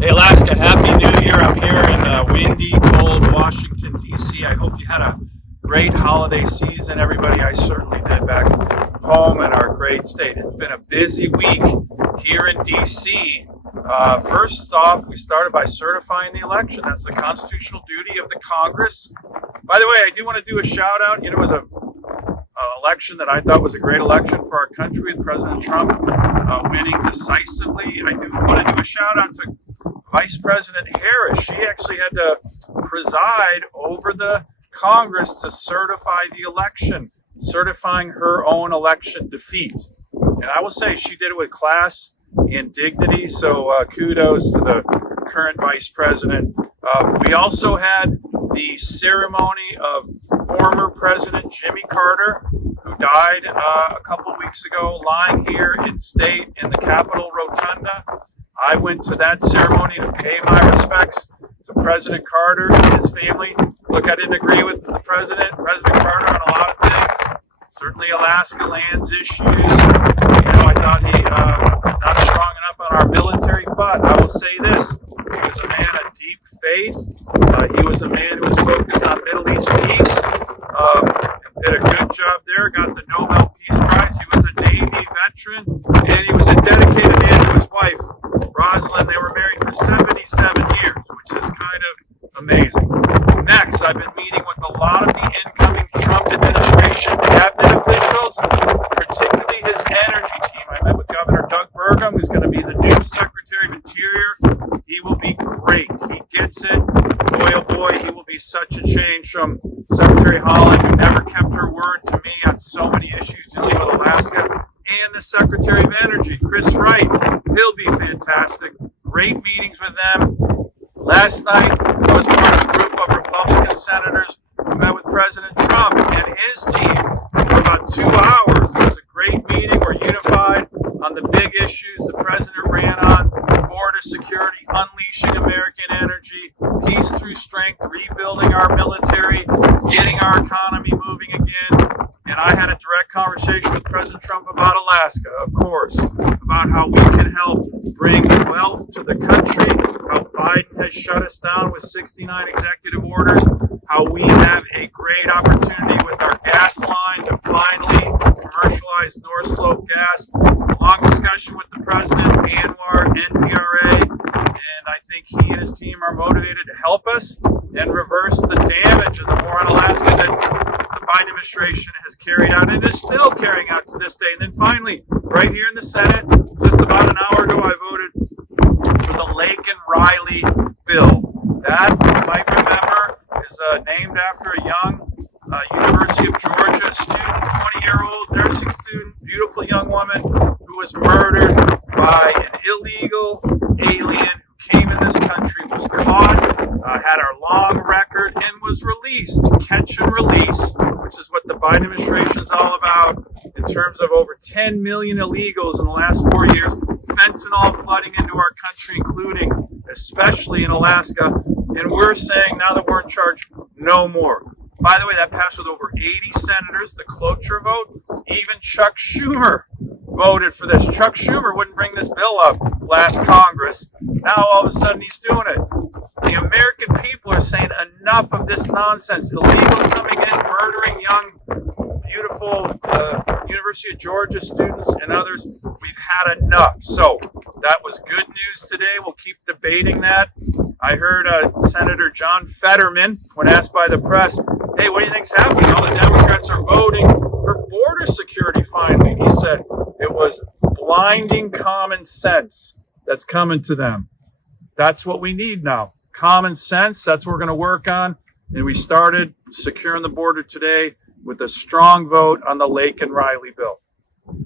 Hey Alaska, Happy New Year. I'm here in windy, cold Washington, D.C. I hope you had a great holiday season, everybody. I certainly did back home in our great state. It's been a busy week here in D.C. First off, we started by certifying the election. That's the constitutional duty of the Congress. By the way, I do want to do a shout out. It was an election that I thought was a great election for our country with President Trump winning decisively. I do want to do a shout out to Vice President Harris. She actually had to preside over the Congress to certify the election, certifying her own election defeat. And I will say she did it with class and dignity, so kudos to the current Vice President. We also had the ceremony of former President Jimmy Carter, who died a couple weeks ago, lying here in state in the Capitol Rotunda. I went to that ceremony to pay my respects to President Carter and his family. Look, I didn't agree with President Carter on a lot of things. Certainly Alaska lands issues. I thought he not strong enough on our military, but I will say this. He was a man of deep faith. He was a man who was focused on Middle East peace. Did a good job there, got the Nobel Peace Prize. He was a Navy veteran, and he was a dedicated man to his wife, Rosalind. They were married for 77 years, which is kind of amazing. Next, I've been meeting with a lot of the incoming Trump administration cabinet officials, particularly his energy team. I met with Governor Doug Burgum, who's going to be the new Secretary of Interior. He will be great. He gets it. Boy, oh boy, he will be such a change from Secretary Holland, who never kept her word to me on so many issues dealing with Alaska, and the Secretary of Energy, Chris Wright. He'll be fantastic. Great meetings with them. Last night, I was part of a group of Republican senators who met with President Trump and his team for about 2 hours. It was a great meeting. We're unified on the big issues the president ran on: border security, unleashing American energy, peace through strength, rebuilding our military, getting our economy moving again. And I had a direct conversation with President Trump about Alaska, of course, about how we can help bring wealth to the country, how Biden has shut us down with 69 executive orders, how we have a great opportunity with our gas line to finally commercialize North Slope gas. Long discussion with the president, Anwar, NPRA, and I think he and his team are motivated to help us and reverse the damage and the war on Alaska that the Biden administration has carried out and is still carrying out to this day. And then finally, right here in the Senate, just about an hour ago, I voted for the Lake and Riley bill. That, you might remember, is named after a young University of Georgia student, 20-year-old nursing student, beautiful young woman who was murdered by an illegal alien who came in this country, was caught, had a long record, and was released. Catch and release, which is what the Biden administration is all about in terms of over 10 million illegals in the last 4 years, fentanyl flooding into our country, including especially in Alaska. And we're saying, now that we're in charge, no more. By the way, that passed with over 80 senators, the cloture vote. Even Chuck Schumer voted for this. Chuck Schumer wouldn't bring this bill up last Congress. Now all of a sudden he's doing it. The American people are saying enough of this nonsense. Illegals coming in, murdering young, beautiful University of Georgia students and others. We've had enough. So that was good news today. We'll keep debating that. I heard Senator John Fetterman, when asked by the press, hey, what do you think's happening? All the Democrats are voting for border security finally. He said it was blinding common sense that's coming to them. That's what we need now. Common sense, that's what we're going to work on. And we started securing the border today with a strong vote on the Lake and Riley bill.